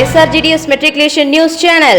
SRGDS Matriculation News Channel.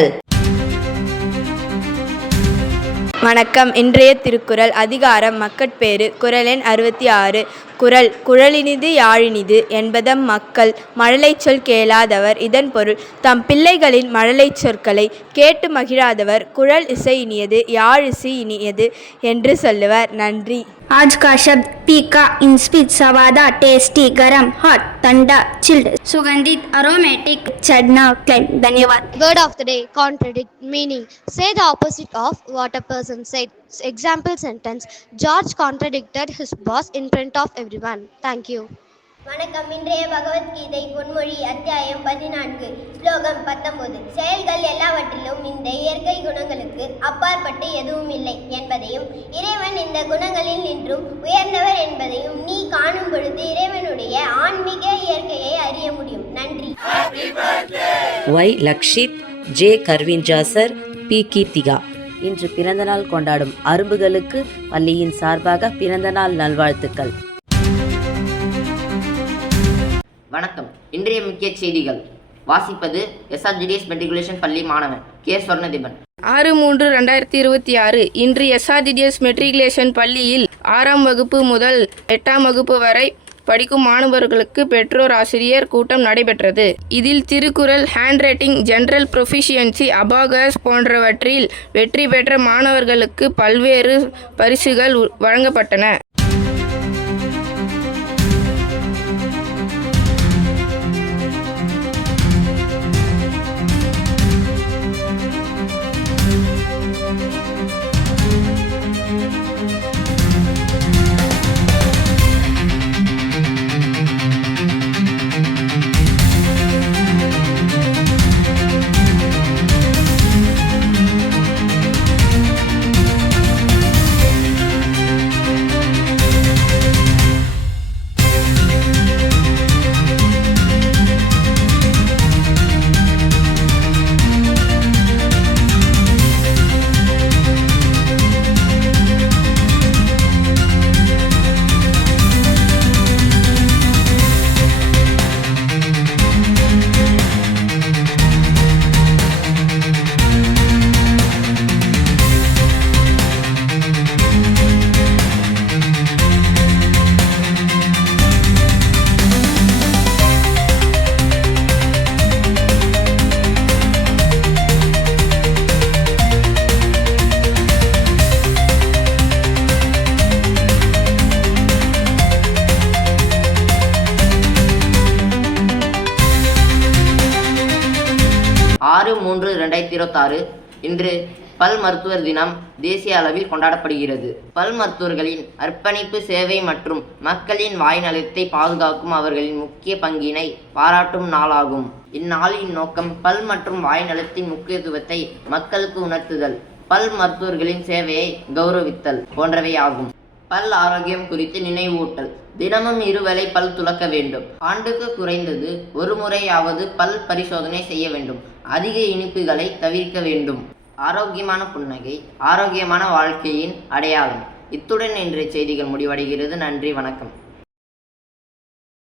வணக்கம். இன்றைய திருக்குறள் அதிகாரம் மக்கட்பேறு. குறள் எண் 66. குறள் குழலினிது யாழினிது என்பதம் மக்கள் மழலைச் சொல் கேளாதவர். இதன் பொருள் தம் பிள்ளைகளின் மழலைச் சொற்களை கேட்டு மகிழாதவர் குழல் இசை இனியது யாழ் இசை இனியது என்று சொல்லுவர். நன்றி. आज का शब्द पीका, इंस्पिड, सवादा, टेस्टी, गरम, हॉट, ठंडा, चिल्ड, सुगंधित, अरोमेटिक, चढ़ना, क्लाइम. धन्यवाद. Word of the day: contradict. Meaning: say the opposite of what a person said. Example sentence: George contradicted his boss in front of everyone. Thank you. வணக்கம். இன்றைய பகவத்கீதை பொன்மொழி அத்தியாயம் 14 ஸ்லோகம் 19. செயல்கள் எல்லாவற்றிலும் இந்த இயற்கை குணங்களுக்கு அப்பாற்பட்டு எதுவும் இல்லை என்பதையும் இறைவன் இந்த குணங்களில் நின்றும் உயர்ந்தவர் என்பதையும் நீ காணும் பொழுது இறைவனுடைய ஆன்மீக இயற்கையை அறிய முடியும். நன்றி. ஒய் லக்ஷித், ஜே கர்வின்ஜாசர், பி கீர்த்திகா. இன்று பிறந்தநாள் கொண்டாடும் அரும்புகளுக்கு பள்ளியின் சார்பாக பிறந்தநாள் நல்வாழ்த்துக்கள். வணக்கம். இன்றைய முக்கிய செய்திகள் வாசிப்பது SRGDS மெட்ரிகுலேஷன் பள்ளி மாணவன் கே. ஸ்வர்ணதீபன். 6/3/2026 இன்று SRGDS மெட்ரிகுலேஷன் பள்ளியில் 6ஆம் வகுப்பு முதல் 8ஆம் வகுப்பு வரை படிக்கும் மாணவர்களுக்கு பெற்றோர் ஆசிரியர் கூட்டம் நடைபெற்றது. இதில் Thirukkural, hand writing, general proficiency, abacus போன்றவற்றில் வெற்றி பெற்ற மாணவர்களுக்கு பல்வேறு பரிசுகள் வழங்கப்பட்டன. ஆறு 3/2026 இன்று பல் மருத்துவர் தினம் தேசிய அளவில் கொண்டாடப்படுகிறது. பல் மருத்துவர்களின் அர்ப்பணிப்பு, சேவை மற்றும் மக்களின் வாய் நலத்தை பாதுகாக்கும் அவர்களின் முக்கிய பங்கினை பாராட்டும் நாளாகும். இந்நாளின் நோக்கம் பல் மற்றும் வாய் நலத்தின் முக்கியத்துவத்தை மக்களுக்கு உணர்த்துதல், பல் மருத்துவர்களின் சேவையை கௌரவித்தல் போன்றவை ஆகும். பல் ஆரோக்கியம் குறித்து நினைவூட்டல். தினமும் 2 வேளை பல் துலக்க வேண்டும். ஆண்டுக்கு குறைந்தது 1 முறையாவது பல் பரிசோதனை செய்ய வேண்டும். அதிக இனிப்புகளை தவிர்க்க வேண்டும். ஆரோக்கியமான புன்னகை ஆரோக்கியமான வாழ்க்கையின் அடையாளம். இத்துடன் இன்றைய செய்திகள் முடிவடைகிறது. நன்றி, வணக்கம்.